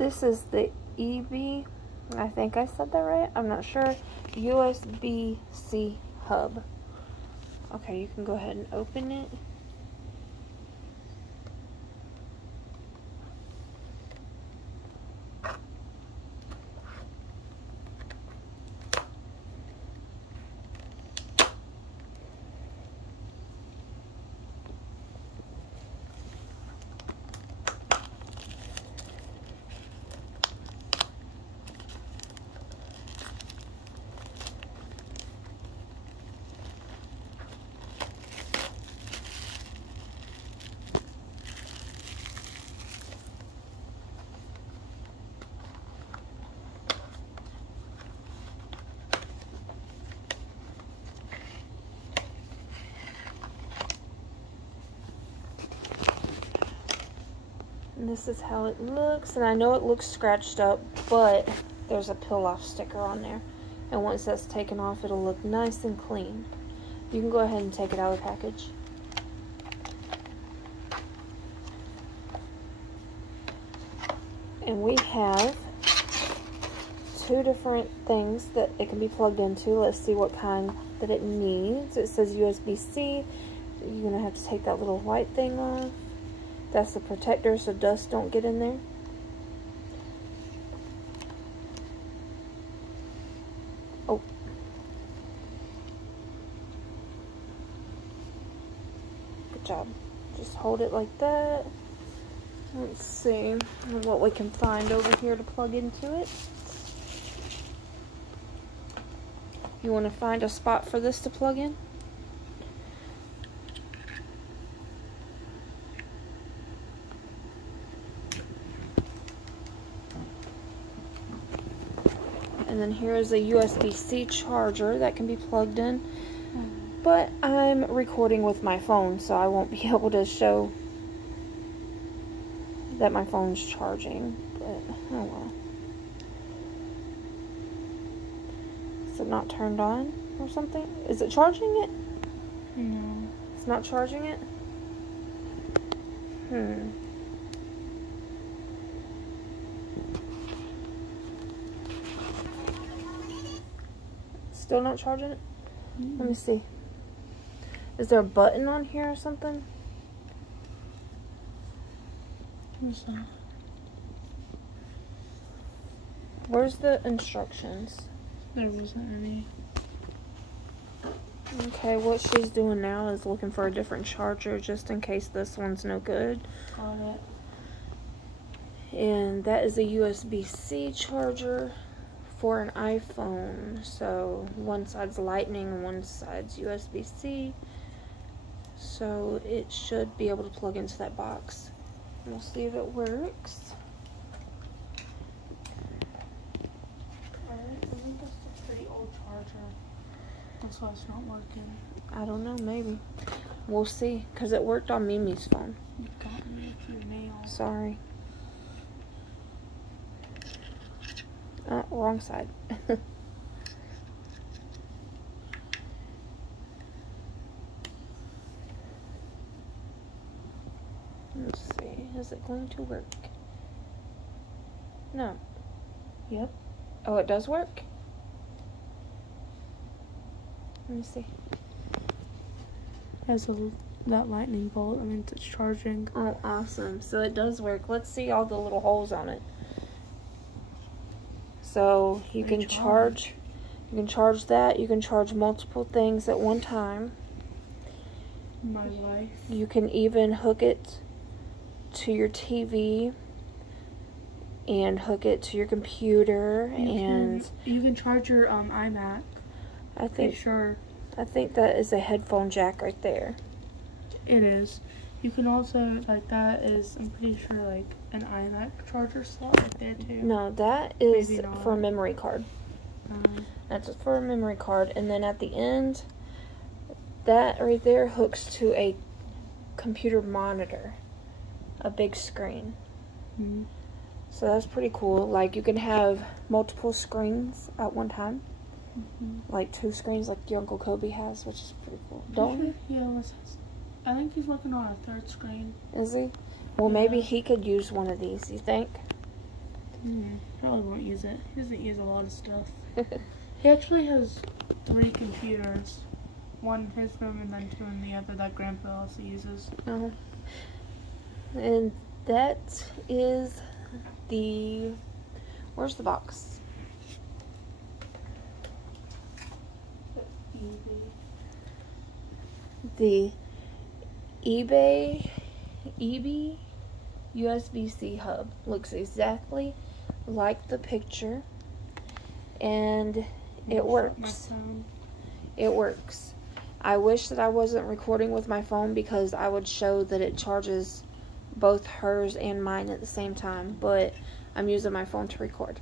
This is the Eaibeiy, I think I said that right, I'm not sure, USB-C hub. Okay, you can go ahead and open it. And this is how it looks, and I know it looks scratched up, but there's a peel off sticker on there, and once that's taken off, it'll look nice and clean. You can go ahead and take it out of the package. And we have two different things that it can be plugged into. Let's see what kind that it needs. It says USB-C. You're gonna have to take that little white thing off. That's the protector so dust don't get in there. Oh. Good job. Just hold it like that. Let's see what we can find over here to plug into it. You want to find a spot for this to plug in? And then here is a USB-C charger that can be plugged in. But I'm recording with my phone, so I won't be able to show that my phone's charging. But, oh well. Is it not turned on or something? Is it charging it? No. It's not charging it? Still not charging it? Let me see. Is there a button on here or something? What's that? Where's the instructions? There wasn't any. Okay, what she's doing now is looking for a different charger just in case this one's no good. Got it. And that is a USB-C charger for an iPhone. So one side's Lightning and one side's USB-C. So it should be able to plug into that box. We'll see if it works. I think that's a pretty old charger. That's why it's not working. I don't know, maybe. We'll see, because it worked on Mimi's phone. You got me with your nail. Sorry. Wrong side. Let's see. Is it going to work? No. Yep. Oh, it does work? Let me see. Has that lightning bolt. I mean, it's charging. Oh, awesome. So it does work. Let's see all the little holes on it. So you can charge. You can charge that. You can charge multiple things at one time. My life. You can even hook it to your TV and hook it to your computer, and you can charge your iMac. I think sure. I think that is a headphone jack right there. It is. You can also, like, that is, I'm pretty sure, like, an iMac charger slot right there too. No, that is for a memory card. That's for a memory card, and then at the end, that right there hooks to a computer monitor, a big screen. So that's pretty cool. Like, you can have multiple screens at one time. Like 2 screens like your Uncle Kobe has, which is pretty cool. Don't he? Yeah, I think he's working on a 3rd screen. Is he? Well, maybe he could use one of these, you think? Probably won't use it. He doesn't use a lot of stuff. He actually has 3 computers. One in his room and then 2 in the other that Grandpa also uses. Oh. And that is the... Where's the box? The Eaibeiy USB-C hub. Looks exactly like the picture. And it works. It works. I wish that I wasn't recording with my phone because I would show that it charges both hers and mine at the same time, but I'm using my phone to record.